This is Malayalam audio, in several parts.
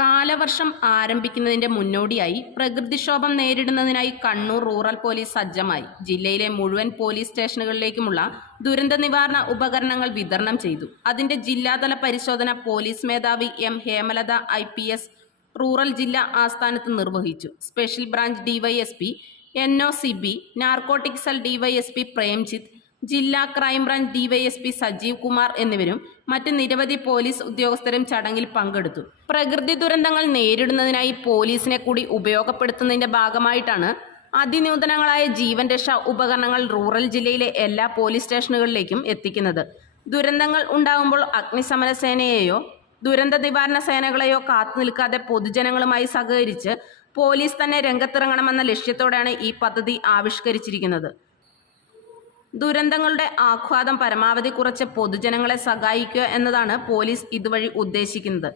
കാലവർഷം ആരംഭിക്കുന്നതിന്റെ മുന്നോടിയായി പ്രകൃതിക്ഷോഭം നേരിടുന്നതിനായി കണ്ണൂർ റൂറൽ പോലീസ് സജ്ജമായി. ജില്ലയിലെ മുഴുവൻ പോലീസ് സ്റ്റേഷനുകളിലേക്കുമുള്ള ദുരന്ത നിവാരണ ഉപകരണങ്ങൾ വിതരണം ചെയ്തു. അതിന്റെ ജില്ലാതല പരിശോധന പോലീസ് മേധാവി എം ഹേമലത ഐ റൂറൽ ജില്ലാ ആസ്ഥാനത്ത് നിർവഹിച്ചു. Special branch DySP N O C B narcotic cell DySP Premjith ജില്ലാ ക്രൈംബ്രാഞ്ച് ഡിവൈഎസ്പി സജീവ് കുമാർ എന്നിവരും മറ്റ് നിരവധി പോലീസ് ഉദ്യോഗസ്ഥരും ചടങ്ങിൽ പങ്കെടുത്തു. പ്രകൃതി ദുരന്തങ്ങൾ നേരിടുന്നതിനായി പോലീസിനെ കൂടി ഉപയോഗപ്പെടുത്തുന്നതിന്റെ ഭാഗമായിട്ടാണ് അതിനൂതനങ്ങളായ ജീവൻ രക്ഷാ ഉപകരണങ്ങൾ റൂറൽ ജില്ലയിലെ എല്ലാ പോലീസ് സ്റ്റേഷനുകളിലേക്കും എത്തിക്കുന്നത്. ദുരന്തങ്ങൾ ഉണ്ടാകുമ്പോൾ അഗ്നിശമന സേനയെയോ ദുരന്ത നിവാരണ സേനകളെയോ കാത്തു നിൽക്കാതെ പൊതുജനങ്ങളുമായി സഹകരിച്ച് പോലീസ് തന്നെ രംഗത്തിറങ്ങണമെന്ന ലക്ഷ്യത്തോടെയാണ് ഈ പദ്ധതി ആവിഷ്കരിച്ചിരിക്കുന്നത്. ദുരന്തങ്ങളുടെ ആഘാതം പരമാവധി കുറച്ച് പൊതുജനങ്ങളെ സഹായിക്കുക എന്നതാണ് പോലീസ് ഇതുവഴി ഉദ്ദേശിക്കുന്നത്.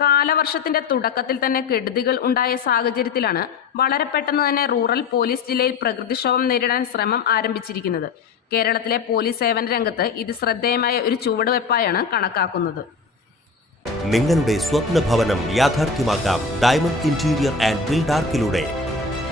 കാലവർഷത്തിന്റെ തുടക്കത്തിൽ തന്നെ കെടുതികൾ ഉണ്ടായ സാഹചര്യത്തിലാണ് വളരെ പെട്ടെന്ന് തന്നെ റൂറൽ പോലീസ് ജില്ലയിൽ പ്രകൃതിക്ഷോഭം നേരിടാൻ ശ്രമം ആരംഭിച്ചിരിക്കുന്നത്. കേരളത്തിലെ പോലീസ് സേവന രംഗത്ത് ഇത് ശ്രദ്ധേയമായ ഒരു ചുവടുവെപ്പായാണ് കണക്കാക്കുന്നത്. നിങ്ങളുടെ സ്വപ്ന ഭവനം യാഥാർത്ഥ്യമാക്കാം. Diamond interior and ബിൽഡാർക്കിലൂടെ